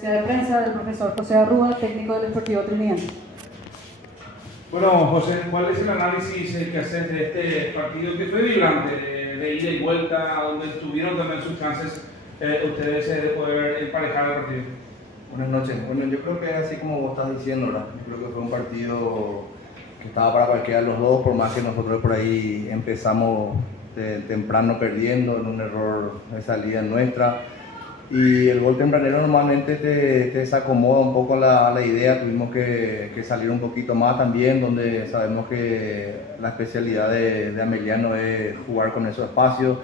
De prensa del profesor José Arrúa, técnico del Sportivo Trinidad. Bueno, José, ¿cuál es el análisis que haces de este partido que fue vibrante, de ida y vuelta, donde tuvieron también sus chances ustedes de poder emparejar el partido? Buenas noches. Bueno, yo creo que así como vos estás diciendo, ¿verdad? Yo creo que fue un partido que estaba para cualquiera de los dos, por más que nosotros por ahí empezamos temprano perdiendo en un error de salida nuestra. Y el gol tempranero normalmente te desacomoda un poco la idea. Tuvimos que salir un poquito más también, donde sabemos que la especialidad de Ameliano es jugar con esos espacios.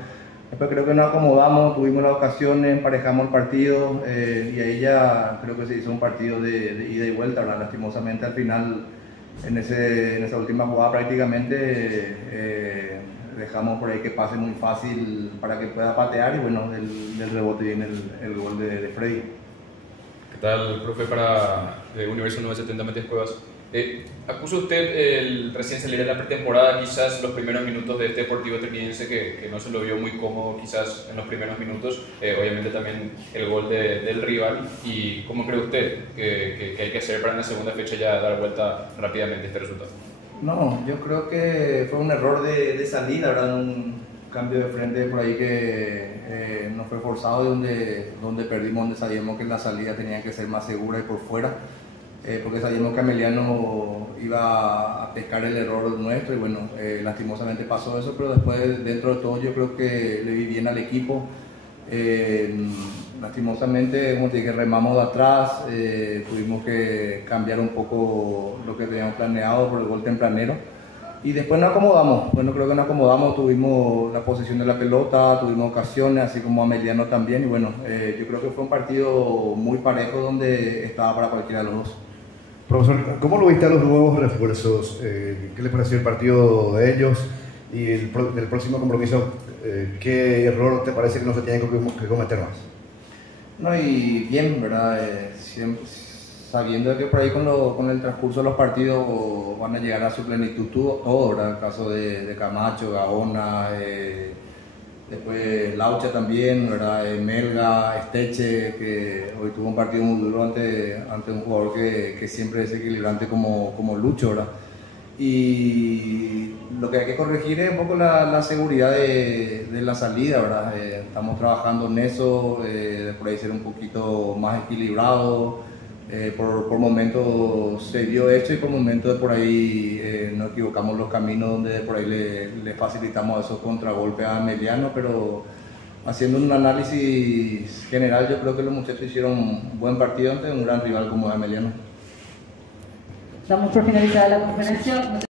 Después creo que nos acomodamos, tuvimos las ocasiones, emparejamos el partido y ahí ya creo que se hizo un partido de ida y vuelta, ¿verdad? Lastimosamente al final en esa última jugada prácticamente dejamos por ahí que pase muy fácil para que pueda patear y bueno, del rebote viene el gol de Freddy. ¿Qué tal, profe, para Universo 970 Metes Cuevas? Acusa usted el recién salir de la pretemporada, quizás los primeros minutos de este Deportivo Trinidense que no se lo vio muy cómodo quizás en los primeros minutos, obviamente también el gol del rival, y ¿cómo cree usted que hay que hacer para en la segunda fecha ya dar vuelta rápidamente este resultado? No, yo creo que fue un error de salida, ¿verdad? Un cambio de frente por ahí que no fue forzado, donde perdimos, donde sabíamos que la salida tenía que ser más segura y por fuera, porque sabíamos que Ameliano iba a pescar el error nuestro y bueno, lastimosamente pasó eso, pero después dentro de todo yo creo que le vi bien al equipo. Lastimosamente, como te dije, remamos de atrás, tuvimos que cambiar un poco lo que teníamos planeado por el gol tempranero y después nos acomodamos. Bueno, creo que nos acomodamos, tuvimos la posesión de la pelota, tuvimos ocasiones, así como Ameliano también y bueno, yo creo que fue un partido muy parejo donde estaba para cualquiera de los dos. Profesor, ¿cómo lo viste a los nuevos refuerzos? ¿Qué les pareció el partido de ellos? Y del próximo compromiso, ¿qué error te parece que no se tiene que cometer más? No, y bien, ¿verdad? Siempre, sabiendo que por ahí con el transcurso de los partidos van a llegar a su plenitud todo, ¿verdad? El caso de Camacho, Gaona, después Laucha también, ¿verdad? Melga, Esteche, que hoy tuvo un partido muy duro ante un jugador que siempre es equilibrante como Lucho, ¿verdad? Y lo que hay que corregir es un poco la seguridad de la salida, ¿verdad? Estamos trabajando en eso, por ahí ser un poquito más equilibrado. Por momentos se dio esto y por momentos por ahí nos equivocamos los caminos donde por ahí le facilitamos esos contragolpes a Ameliano, pero haciendo un análisis general yo creo que los muchachos hicieron un buen partido ante un gran rival como Ameliano. Damos por finalizada la conferencia.